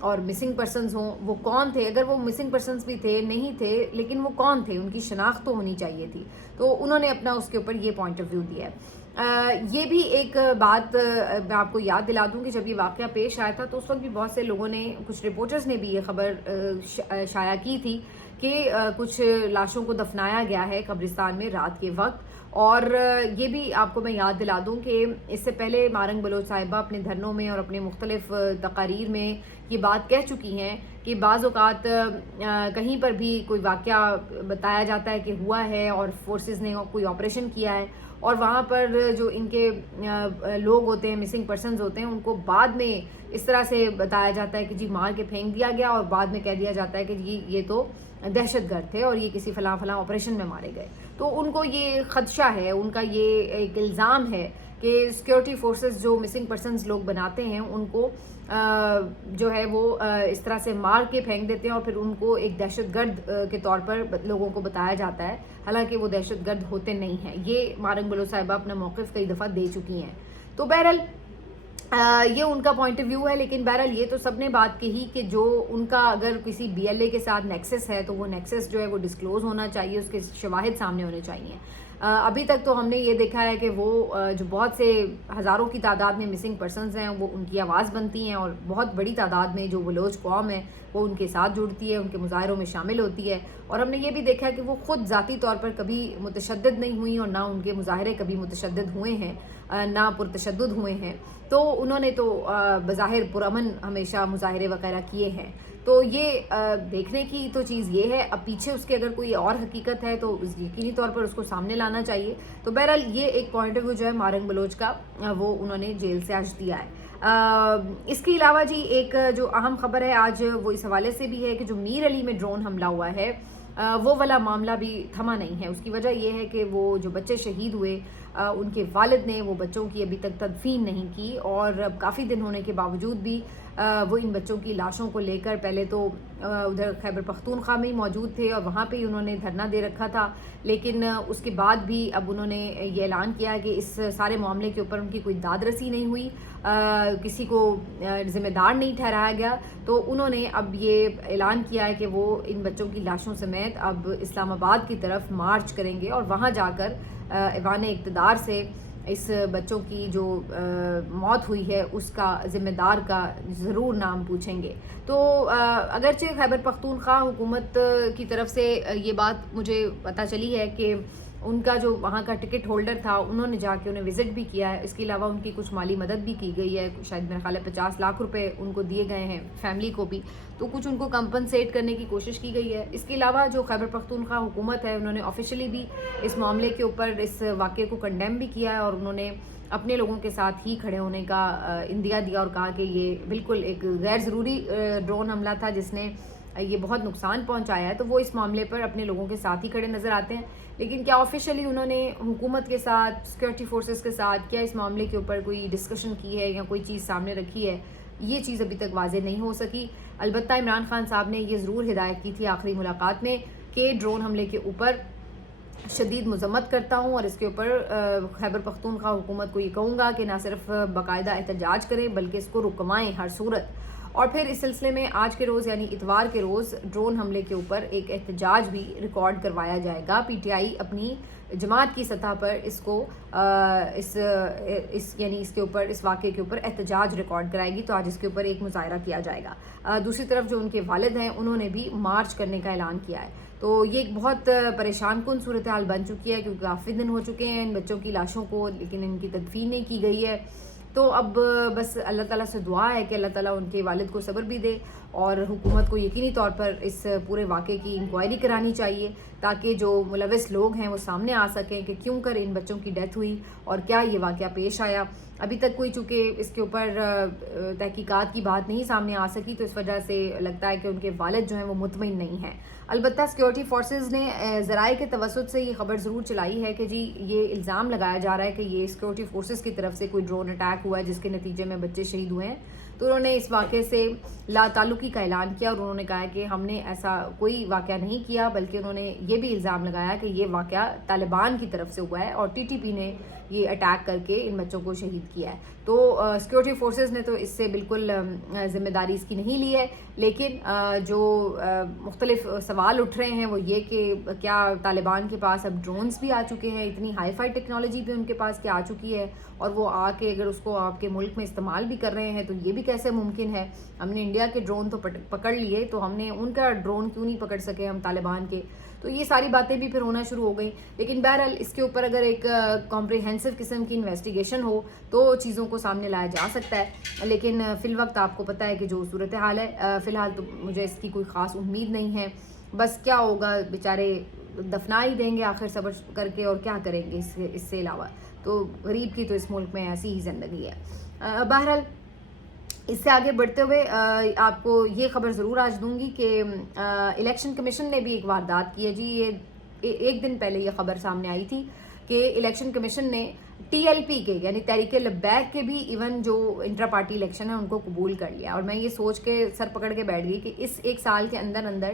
اور missing persons ہوں، وہ کون تھے، اگر وہ مسنگ پرسنز بھی تھے نہیں تھے لیکن وہ کون تھے، ان کی شناخت تو ہونی چاہیے تھی. تو انہوں نے اپنا اس کے اوپر یہ پوائنٹ آف ویو دیا ہے. یہ بھی ایک بات میں آپ کو یاد دلا دوں کہ جب یہ واقعہ پیش آیا تھا تو اس وقت بھی بہت سے لوگوں نے، کچھ رپورٹرز نے بھی یہ خبر شائع کی تھی کہ کچھ لاشوں کو دفنایا گیا ہے قبرستان میں رات کے وقت. اور یہ بھی آپ کو میں یاد دلا دوں کہ اس سے پہلے مارنگ بلوچ صاحبہ اپنے دھرنوں میں اور اپنے مختلف تقاریر میں یہ بات کہہ چکی ہیں کہ بعض اوقات کہیں پر بھی کوئی واقعہ بتایا جاتا ہے کہ ہوا ہے اور فورسز نے کوئی آپریشن کیا ہے، اور وہاں پر جو ان کے لوگ ہوتے ہیں، مسنگ پرسنز ہوتے ہیں، ان کو بعد میں اس طرح سے بتایا جاتا ہے کہ جی مار کے پھینک دیا گیا، اور بعد میں کہہ دیا جاتا ہے کہ جی یہ تو دہشت گرد تھے اور یہ کسی فلاں آپریشن میں مارے گئے. تو ان کو یہ خدشہ ہے، ان کا یہ ایک الزام ہے کہ سیکیورٹی فورسز جو مسنگ پرسنز لوگ بناتے ہیں ان کو جو ہے وہ اس طرح سے مار کے پھینک دیتے ہیں، اور پھر ان کو ایک دہشت گرد کے طور پر لوگوں کو بتایا جاتا ہے، حالانکہ وہ دہشت گرد ہوتے نہیں ہیں. یہ مارنگ بلوچ صاحبہ اپنا موقف کئی دفعہ دے چکی ہیں. تو بہرحال یہ ان کا پوائنٹ آف ویو ہے، لیکن بہرحال یہ تو سب نے بات کہی کہ جو ان کا اگر کسی بی ایل اے کے ساتھ نیکسس ہے تو وہ نیکسس جو ہے وہ ڈسکلوز ہونا چاہیے، اس کے شواہد سامنے ہونے چاہیے. ابھی تک تو ہم نے یہ دیکھا ہے کہ وہ جو بہت سے ہزاروں کی تعداد میں مسنگ پرسنز ہیں وہ ان کی آواز بنتی ہیں، اور بہت بڑی تعداد میں جو بلوچ قوم ہے وہ ان کے ساتھ جڑتی ہے، ان کے مظاہروں میں شامل ہوتی ہے. اور ہم نے یہ بھی دیکھا ہے کہ وہ خود ذاتی طور پر کبھی متشدد نہیں ہوئی، اور نہ ان کے مظاہرے کبھی متشدد ہوئے ہیں، نہ پرتشدد ہوئے ہیں. تو انہوں نے تو بظاہر پرامن ہمیشہ مظاہرے وغیرہ کیے ہیں. تو یہ دیکھنے کی تو چیز یہ ہے. اب پیچھے اس کے اگر کوئی اور حقیقت ہے تو یقینی طور پر اس کو سامنے لانا چاہیے. تو بہرحال یہ ایک پوائنٹ آف ویو جو ہے مارنگ بلوچ کا وہ انہوں نے جیل سے آج دیا ہے. اس کے علاوہ جی ایک جو اہم خبر ہے آج وہ اس حوالے سے بھی ہے کہ جو میر علی میں ڈرون حملہ ہوا ہے وہ والا معاملہ بھی تھما نہیں ہے. اس کی وجہ یہ ہے کہ وہ جو بچے شہید ہوئے ان کے والد نے وہ بچوں کی ابھی تک تدفین نہیں کی، اور اب کافی دن ہونے کے باوجود بھی وہ ان بچوں کی لاشوں کو لے کر پہلے تو ادھر خیبر پختونخوا میں ہی موجود تھے اور وہاں پہ ہی انہوں نے دھرنا دے رکھا تھا. لیکن اس کے بعد بھی اب انہوں نے یہ اعلان کیا کہ اس سارے معاملے کے اوپر ان کی کوئی داد رسی نہیں ہوئی، کسی کو ذمہ دار نہیں ٹھہرایا گیا. تو انہوں نے اب یہ اعلان کیا ہے کہ وہ ان بچوں کی لاشوں سمیت اب اسلام آباد کی طرف مارچ کریں گے، اور وہاں جا کر ایوان اقتدار سے اس بچوں کی جو موت ہوئی ہے اس کا ذمہ دار کا ضرور نام پوچھیں گے. تو اگرچہ خیبر پختونخوا حکومت کی طرف سے یہ بات مجھے پتہ چلی ہے کہ ان کا جو وہاں کا ٹکٹ ہولڈر تھا انہوں نے جا کے انہیں وزٹ بھی کیا ہے. اس کے علاوہ ان کی کچھ مالی مدد بھی کی گئی ہے، شاید میرا خیال ہے 50 لاکھ روپے ان کو دیے گئے ہیں فیملی کو بھی، تو کچھ ان کو کمپنسیٹ کرنے کی کوشش کی گئی ہے. اس کے علاوہ جو خیبر پختونخوا حکومت ہے انہوں نے آفیشلی بھی اس معاملے کے اوپر اس واقعے کو کنڈیم بھی کیا ہے، اور انہوں نے اپنے لوگوں کے ساتھ ہی کھڑے ہونے کا اندیا دیا اور کہا کہ یہ بالکل ایک غیر ضروری ڈرون حملہ تھا جس نے یہ بہت نقصان پہنچایا ہے. تو وہ اس معاملے پر اپنے لوگوں کے ساتھ ہی کھڑے نظر آتے ہیں. لیکن کیا آفیشلی انہوں نے حکومت کے ساتھ، سیکورٹی فورسز کے ساتھ کیا اس معاملے کے اوپر کوئی ڈسکشن کی ہے یا کوئی چیز سامنے رکھی ہے، یہ چیز ابھی تک واضح نہیں ہو سکی. البتہ عمران خان صاحب نے یہ ضرور ہدایت کی تھی آخری ملاقات میں کہ ڈرون حملے کے اوپر شدید مذمت کرتا ہوں، اور اس کے اوپر خیبر پختونخوا حکومت کو یہ کہوں گا کہ نہ صرف باقاعدہ احتجاج کریں بلکہ اس کو رکوائیں ہر صورت. اور پھر اس سلسلے میں آج کے روز یعنی اتوار کے روز ڈرون حملے کے اوپر ایک احتجاج بھی ریکارڈ کروایا جائے گا. پی ٹی آئی اپنی جماعت کی سطح پر اس کو یعنی اس کے اوپر اس واقعے کے اوپر احتجاج ریکارڈ کرائے گی. تو آج اس کے اوپر ایک مظاہرہ کیا جائے گا. دوسری طرف جو ان کے والد ہیں انہوں نے بھی مارچ کرنے کا اعلان کیا ہے. تو یہ ایک بہت پریشان کن صورتحال بن چکی ہے کیونکہ کافی دن ہو چکے ہیں ان بچوں کی لاشوں کو، لیکن ان کی تدفین نہیں کی گئی ہے. تو اب بس اللہ تعالیٰ سے دعا ہے کہ اللہ تعالیٰ ان کے والد کو صبر بھی دے، اور حکومت کو یقینی طور پر اس پورے واقعے کی انکوائری کرانی چاہیے تاکہ جو ملوث لوگ ہیں وہ سامنے آ سکیں کہ کیوں کر ان بچوں کی ڈیتھ ہوئی اور کیا یہ واقعہ پیش آیا. ابھی تک کوئی چونکہ اس کے اوپر تحقیقات کی بات نہیں سامنے آ سکی، تو اس وجہ سے لگتا ہے کہ ان کے والد جو ہیں وہ مطمئن نہیں ہیں. البتہ سیکورٹی فورسز نے ذرائع کے توسط سے یہ خبر ضرور چلائی ہے کہ جی یہ الزام لگایا جا رہا ہے کہ یہ سیکورٹی فورسز کی طرف سے کوئی ڈرون اٹیک ہوا ہے جس کے نتیجے میں بچے شہید ہوئے ہیں. تو انہوں نے اس واقعے سے لا تعلقی کا اعلان کیا اور انہوں نے کہا کہ ہم نے ایسا کوئی واقعہ نہیں کیا، بلکہ انہوں نے یہ بھی الزام لگایا کہ یہ واقعہ طالبان کی طرف سے ہوا ہے اور ٹی ٹی پی نے یہ اٹیک کر کے ان بچوں کو شہید کیا ہے. تو سیکورٹی فورسز نے تو اس سے بالکل ذمہ داری اس کی نہیں لی ہے، لیکن جو مختلف سوال اٹھ رہے ہیں وہ یہ کہ کیا طالبان کے پاس اب ڈرونز بھی آ چکے ہیں، اتنی ہائی فائی ٹیکنالوجی بھی ان کے پاس کیا آ چکی ہے، اور وہ آ کے اگر اس کو آپ کے ملک میں استعمال بھی کر رہے ہیں تو یہ بھی کیسے ممکن ہے. ہم نے انڈیا کے ڈرون تو پکڑ لیے، تو ہم نے ان کا ڈرون کیوں نہیں پکڑ سکے ہم طالبان کے. تو یہ ساری باتیں بھی پھر ہونا شروع ہو گئیں. لیکن بہرحال اس کے اوپر اگر ایک کمپریہنسو قسم کی انویسٹیگیشن ہو تو چیزوں کو سامنے لایا جا سکتا ہے. لیکن فی الوقت آپ کو پتہ ہے کہ جو صورتحال ہے، فی الحال تو مجھے اس کی کوئی خاص امید نہیں ہے. بس کیا ہوگا، بیچارے دفنا ہی دیں گے آخر صبر کر کے، اور کیا کریں گے اس سے علاوہ. تو غریب کی تو اس ملک میں ایسی ہی زندگی ہے. بہرحال اس سے آگے بڑھتے ہوئے آپ کو یہ خبر ضرور آج دوں گی کہ الیکشن کمیشن نے بھی ایک واردات کی ہے جی. یہ ایک دن پہلے یہ خبر سامنے آئی تھی کہ الیکشن کمیشن نے ٹی ایل پی کے یعنی تحریک لبیک کے بھی ایون جو انٹرا پارٹی الیکشن ہے ان کو قبول کر لیا. اور میں یہ سوچ کے سر پکڑ کے بیٹھ گئی کہ اس ایک سال کے اندر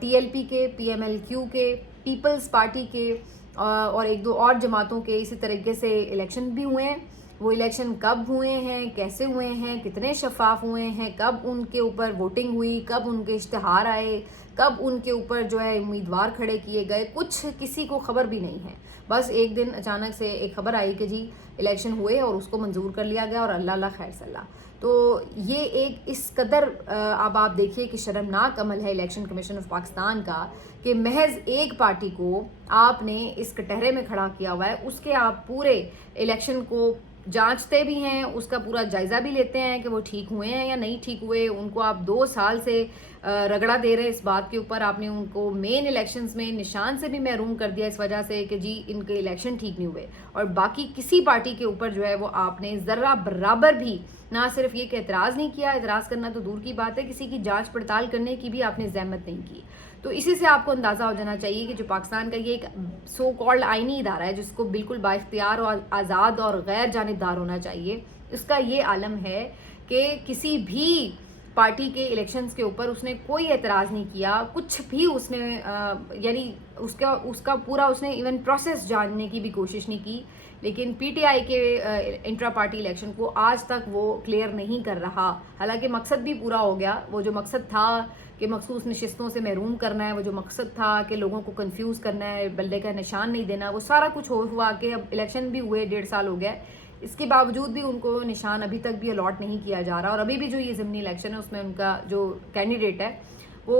ٹی ایل پی کے، پی ایم ایل کیو کے، پیپلز پارٹی کے اور ایک دو اور جماعتوں کے اسی طریقے سے الیکشن بھی ہوئے ہیں. وہ الیکشن کب ہوئے ہیں، کیسے ہوئے ہیں، کتنے شفاف ہوئے ہیں، کب ان کے اوپر ووٹنگ ہوئی، کب ان کے اشتہار آئے، کب ان کے اوپر جو ہے امیدوار کھڑے کیے گئے، کچھ کسی کو خبر بھی نہیں ہے. بس ایک دن اچانک سے ایک خبر آئی کہ جی الیکشن ہوئے اور اس کو منظور کر لیا گیا، اور اللہ اللہ خیر صلاح. تو یہ ایک اس قدر اب آپ دیکھیے کہ شرمناک عمل ہے الیکشن کمیشن آف پاکستان کا کہ محض ایک پارٹی کو آپ نے اس کٹہرے میں کھڑا کیا ہوا ہے، اس کے آپ پورے الیکشن کو جانچتے بھی ہیں، اس کا پورا جائزہ بھی لیتے ہیں کہ وہ ٹھیک ہوئے ہیں یا نہیں ٹھیک ہوئے. ان کو آپ 2 سال سے رگڑا دے رہے ہیں اس بات کے اوپر. آپ نے ان کو مین الیکشنز میں نشان سے بھی محروم کر دیا اس وجہ سے کہ جی ان کے الیکشن ٹھیک نہیں ہوئے. اور باقی کسی پارٹی کے اوپر جو ہے وہ آپ نے ذرہ برابر بھی نہ صرف یہ کہ اعتراض نہیں کیا، اعتراض کرنا تو دور کی بات ہے، کسی کی جانچ پڑتال کرنے کی بھی آپ نے زحمت نہیں کی. تو اسی سے آپ کو اندازہ ہو جانا چاہیے کہ جو پاکستان کا یہ ایک سو کالڈ آئینی ادارہ ہے جس کو بالکل با اختیار اور آزاد اور غیر جانبدار ہونا چاہیے، اس کا یہ عالم ہے کہ کسی بھی پارٹی کے الیکشنز کے اوپر اس نے کوئی اعتراض نہیں کیا، کچھ بھی اس نے یعنی اس کا پورا اس نے ایون پروسیس جاننے کی بھی کوشش نہیں کی. لیکن پی ٹی آئی کے انٹرا پارٹی الیکشن کو آج تک وہ کلیئر نہیں کر رہا، حالانکہ مقصد بھی پورا ہو گیا. وہ جو مقصد تھا کہ مخصوص نشستوں سے محروم کرنا ہے، وہ جو مقصد تھا کہ لوگوں کو کنفیوز کرنا ہے، بلڈے کا نشان نہیں دینا، وہ سارا کچھ ہوا کہ اب الیکشن بھی ہوئے، 1.5 سال ہو گیا. اس کے باوجود بھی ان کو نشان ابھی تک بھی الاٹ نہیں کیا جا رہا. اور ابھی بھی جو یہ ضمنی الیکشن ہے اس میں ان کا جو کینڈیڈیٹ ہے وہ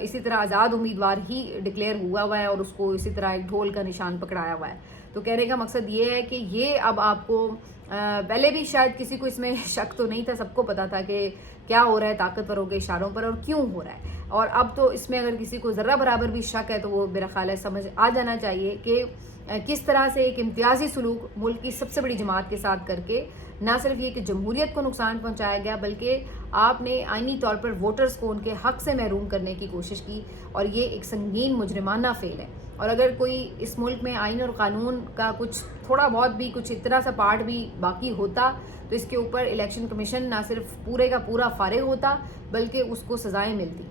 اسی طرح آزاد امیدوار ہی ڈکلیئر ہوا ہے اور اس کو اسی طرح ایک ڈھول کا نشان پکڑایا ہوا ہے. تو کہنے کا مقصد یہ ہے کہ یہ اب آپ کو پہلے بھی شاید کسی کو اس میں شک تو نہیں تھا، سب کو پتا تھا کہ کیا ہو رہا ہے طاقتوروں کے اشاروں پر اور کیوں ہو رہا ہے. اور اب تو اس میں اگر کسی کو ذرہ برابر بھی شک ہے تو وہ میرا خیال ہے سمجھ آ جانا چاہیے کہ کس طرح سے ایک امتیازی سلوک ملک کی سب سے بڑی جماعت کے ساتھ کر کے نہ صرف یہ کہ جمہوریت کو نقصان پہنچایا گیا، بلکہ آپ نے آئینی طور پر ووٹرز کو ان کے حق سے محروم کرنے کی کوشش کی، اور یہ ایک سنگین مجرمانہ فعل ہے. اور اگر کوئی اس ملک میں آئین اور قانون کا کچھ تھوڑا بہت بھی کچھ اتنا سا پارٹ بھی باقی ہوتا تو اس کے اوپر الیکشن کمیشن نہ صرف پورے کا پورا فارغ ہوتا بلکہ اس کو سزائیں ملتی.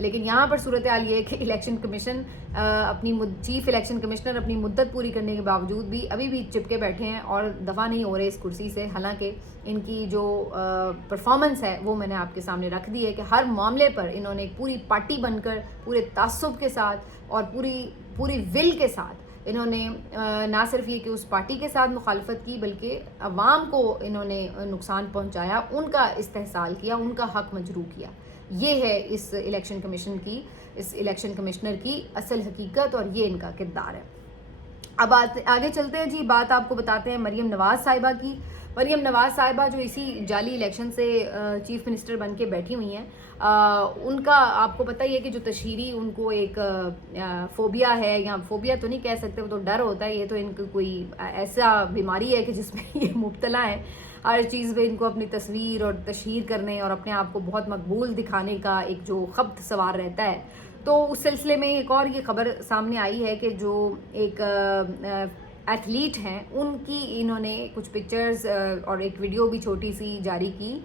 لیکن یہاں پر صورتحال یہ ہے کہ الیکشن کمیشن اپنی چیف الیکشن کمشنر اپنی مدت پوری کرنے کے باوجود بھی ابھی بھی چپکے بیٹھے ہیں اور دفع نہیں ہو رہے اس کرسی سے. حالانکہ ان کی جو پرفارمنس ہے وہ میں نے آپ کے سامنے رکھ دی ہے کہ ہر معاملے پر انہوں نے ایک پوری پارٹی بن کر پورے تعصب کے ساتھ اور پوری ول کے ساتھ انہوں نے نہ صرف یہ کہ اس پارٹی کے ساتھ مخالفت کی بلکہ عوام کو انہوں نے نقصان پہنچایا، ان کا استحصال کیا، ان کا حق مجروح کیا. یہ ہے اس الیکشن کمیشن کی، اس الیکشن کمشنر کی اصل حقیقت اور یہ ان کا کردار ہے. اب آگے چلتے ہیں جی، بات آپ کو بتاتے ہیں مریم نواز صاحبہ کی. مریم نواز صاحبہ جو اسی جعلی الیکشن سے چیف منسٹر بن کے بیٹھی ہوئی ہیں، ان کا آپ کو پتہ ہی ہے کہ جو تشہیری ان کو ایک فوبیا ہے، یا فوبیا تو نہیں کہہ سکتے، وہ تو ڈر ہوتا ہے، یہ تو ان کو کوئی ایسا بیماری ہے کہ جس میں یہ مبتلا ہیں. ہر چیز میں ان کو اپنی تصویر اور تشہیر کرنے اور اپنے آپ کو بہت مقبول دکھانے کا ایک جو خبط سوار رہتا ہے. تو اس سلسلے میں ایک اور یہ خبر سامنے آئی ہے کہ جو ایک ایتھلیٹ ہیں ان کی انہوں نے کچھ پکچرز اور ایک ویڈیو بھی چھوٹی سی جاری کی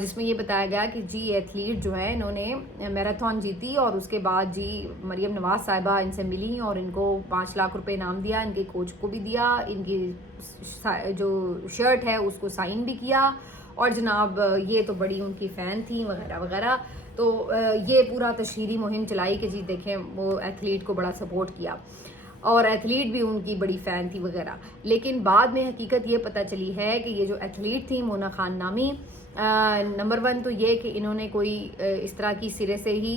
جس میں یہ بتایا گیا کہ جی ایتھلیٹ جو ہیں انہوں نے میراتھن جیتی اور اس کے بعد جی مریم نواز صاحبہ ان سے ملی اور ان کو 5 لاکھ روپے انعام دیا، ان کے کوچ کو بھی دیا، ان کی جو شرٹ ہے اس کو سائن بھی کیا، اور جناب یہ تو بڑی ان کی فین تھیں وغیرہ وغیرہ. تو یہ پورا تشہیری مہم چلائی کہ جی دیکھیں وہ ایتھلیٹ کو بڑا سپورٹ کیا اور ایتھلیٹ بھی ان کی بڑی فین تھی وغیرہ. لیکن بعد میں حقیقت یہ پتہ چلی ہے کہ یہ جو ایتھلیٹ تھی مونا خان نامی، نمبر 1 تو یہ کہ انہوں نے کوئی اس طرح کی سرے سے ہی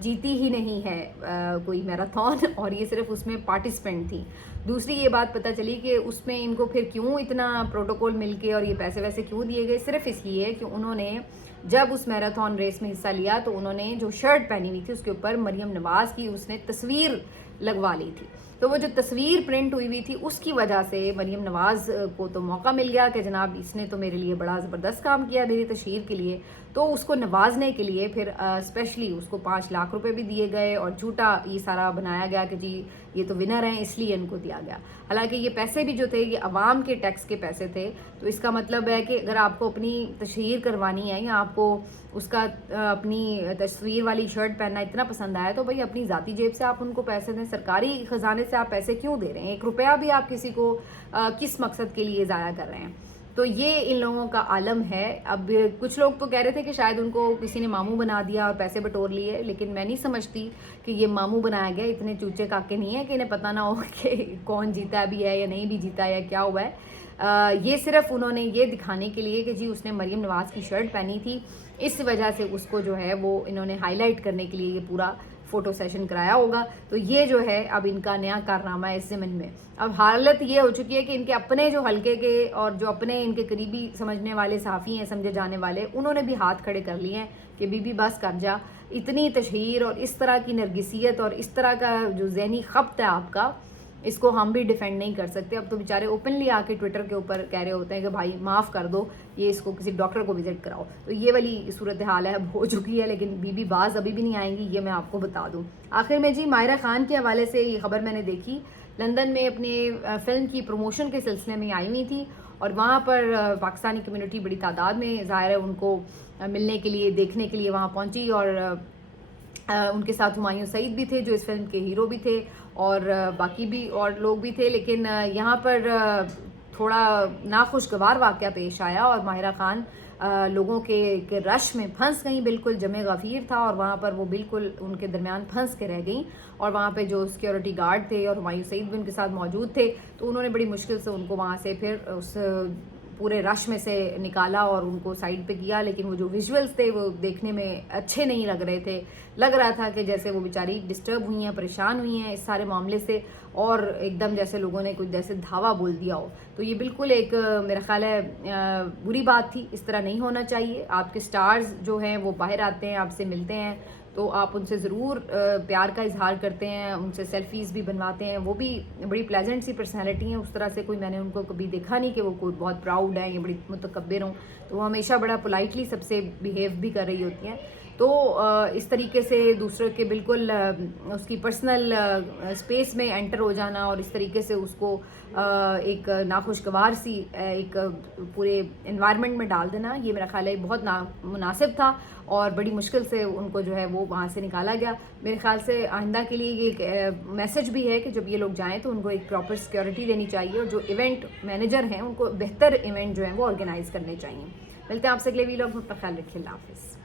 جیتی ہی نہیں ہے کوئی میراتھن، اور یہ صرف اس میں پارٹیسپینٹ تھی. دوسری یہ بات پتہ چلی کہ اس میں ان کو پھر کیوں اتنا پروٹوکول مل کے اور یہ پیسے ویسے کیوں دیے گئے، صرف اس لیے کہ انہوں نے جب اس میراتھن ریس میں حصہ لیا تو انہوں نے جو شرٹ پہنی ہوئی تھی اس کے اوپر مریم نواز کی اس نے تصویر لگوا لی تھی. تو وہ جو تصویر پرنٹ ہوئی تھی اس کی وجہ سے مریم نواز کو تو موقع مل گیا کہ جناب اس نے تو میرے لیے بڑا زبردست کام کیا میری تشہیر کے لیے. تو اس کو نوازنے کے لیے پھر اسپیشلی اس کو 5 لاکھ روپے بھی دیے گئے اور جھوٹا یہ سارا بنایا گیا کہ جی یہ تو ونر ہیں اس لیے ان کو دیا گیا. حالانکہ یہ پیسے بھی جو تھے یہ عوام کے ٹیکس کے پیسے تھے. تو اس کا مطلب ہے کہ اگر آپ کو اپنی تشہیر کروانی ہے یا آپ کو اس کا اپنی تصویر والی شرٹ پہننا اتنا پسند آیا تو بھائی اپنی ذاتی جیب سے آپ ان کو پیسے دیں. سرکاری خزانے سے آپ پیسے کیوں دے رہے ہیں؟ 1 روپیہ بھی آپ کسی کو کس مقصد کے لیے ضائع کر رہے ہیں؟ تو یہ ان لوگوں کا عالم ہے. اب کچھ لوگ تو کہہ رہے تھے کہ شاید ان کو کسی نے ماموں بنا دیا اور پیسے بٹور لیے، لیکن میں نہیں سمجھتی کہ یہ ماموں بنایا گیا. اتنے چوچے کاکے نہیں ہیں کہ انہیں پتہ نہ ہو کہ کون جیتا بھی ہے یا نہیں بھی جیتا یا کیا ہوا ہے. یہ صرف انہوں نے یہ دکھانے کے لیے کہ جی اس نے مریم نواز کی شرٹ پہنی تھی، اس وجہ سے اس کو جو ہے وہ انہوں نے ہائی لائٹ کرنے کے لیے یہ پورا فوٹو سیشن کرایا ہوگا. تو یہ جو ہے اب ان کا نیا کارنامہ ہے اس ضمن میں. اب حالت یہ ہو چکی ہے کہ ان کے اپنے جو حلقے کے اور جو اپنے ان کے قریبی سمجھنے والے صحافی ہیں، سمجھے جانے والے، انہوں نے بھی ہاتھ کھڑے کر لیے ہیں کہ بی بس کر جا. اتنی تشہیر اور اس طرح کی نرگسیت اور اس طرح کا جو ذہنی خبط ہے آپ کا، اس کو ہم بھی ڈیفینڈ نہیں کر سکتے. اب تو بیچارے اوپنلی آ کے ٹویٹر کے اوپر کہہ رہے ہوتے ہیں کہ بھائی معاف کر دو، یہ اس کو کسی ڈاکٹر کو وزٹ کراؤ. تو یہ والی صورتحال ہے، اب ہو چکی ہے. لیکن بی باز ابھی بھی نہیں آئیں گی، یہ میں آپ کو بتا دوں. آخر میں جی ماہرہ خان کے حوالے سے یہ خبر میں نے دیکھی، لندن میں اپنے فلم کی پروموشن کے سلسلے میں آئی ہوئی تھی اور وہاں پر پاکستانی کمیونٹی بڑی تعداد میں ظاہر ہے ان کو ملنے کے لیے دیکھنے کے لیے وہاں پہنچی، اور ان کے ساتھ ہمایوں سعید بھی تھے جو اس فلم کے ہیرو بھی تھے اور باقی بھی اور لوگ بھی تھے. لیکن یہاں پر تھوڑا ناخوشگوار واقعہ پیش آیا اور ماہرہ خان لوگوں کے رش میں پھنس گئیں. بالکل جمع غفیر تھا اور وہاں پر وہ بالکل ان کے درمیان پھنس کے رہ گئیں. اور وہاں پہ جو سیکیورٹی گارڈ تھے اور ہمایوں سعید بھی ان کے ساتھ موجود تھے، تو انہوں نے بڑی مشکل سے ان کو وہاں سے پھر اس پورے رش میں سے نکالا اور ان کو سائڈ پہ کیا. لیکن وہ جو ویژولز تھے وہ دیکھنے میں اچھے نہیں لگ رہے تھے. لگ رہا تھا کہ جیسے وہ بیچاری ڈسٹرب ہوئی ہیں، پریشان ہوئی ہیں اس سارے معاملے سے، اور ایک دم جیسے لوگوں نے کچھ جیسے دھاوا بول دیا ہو. تو یہ بالکل ایک میرا خیال ہے بری بات تھی. اس طرح نہیں ہونا چاہیے. آپ کے سٹارز جو ہیں وہ باہر آتے ہیں، آپ سے ملتے ہیں، تو آپ ان سے ضرور پیار کا اظہار کرتے ہیں، ان سے سیلفیز بھی بنواتے ہیں. وہ بھی بڑی پلیزنٹ سی پرسنالٹی ہیں. اس طرح سے کوئی میں نے ان کو کبھی دیکھا نہیں کہ وہ کوئی بہت پراؤڈ ہیں یا بڑی متکبر ہوں. تو وہ ہمیشہ بڑا پولائٹلی سب سے بیہیو بھی کر رہی ہوتی ہیں. تو اس طریقے سے دوسرے کے بالکل اس کی پرسنل اسپیس میں انٹر ہو جانا اور اس طریقے سے اس کو ایک ناخوشگوار سی ایک پورے انوائرمنٹ میں ڈال دینا، یہ میرا خیال ہے بہت نامناسب تھا اور بڑی مشکل سے ان کو جو ہے وہ وہاں سے نکالا گیا. میرے خیال سے آئندہ کے لیے یہ ایک میسج بھی ہے کہ جب یہ لوگ جائیں تو ان کو ایک پراپر سیکیورٹی دینی چاہیے اور جو ایونٹ مینیجر ہیں ان کو بہتر ایونٹ جو ہیں وہ آرگنائز کرنے چاہیے. ملتے ہیں آپ سے اگلے ویلاگ میں. اپنا خیال رکھیے. اللہ حافظ.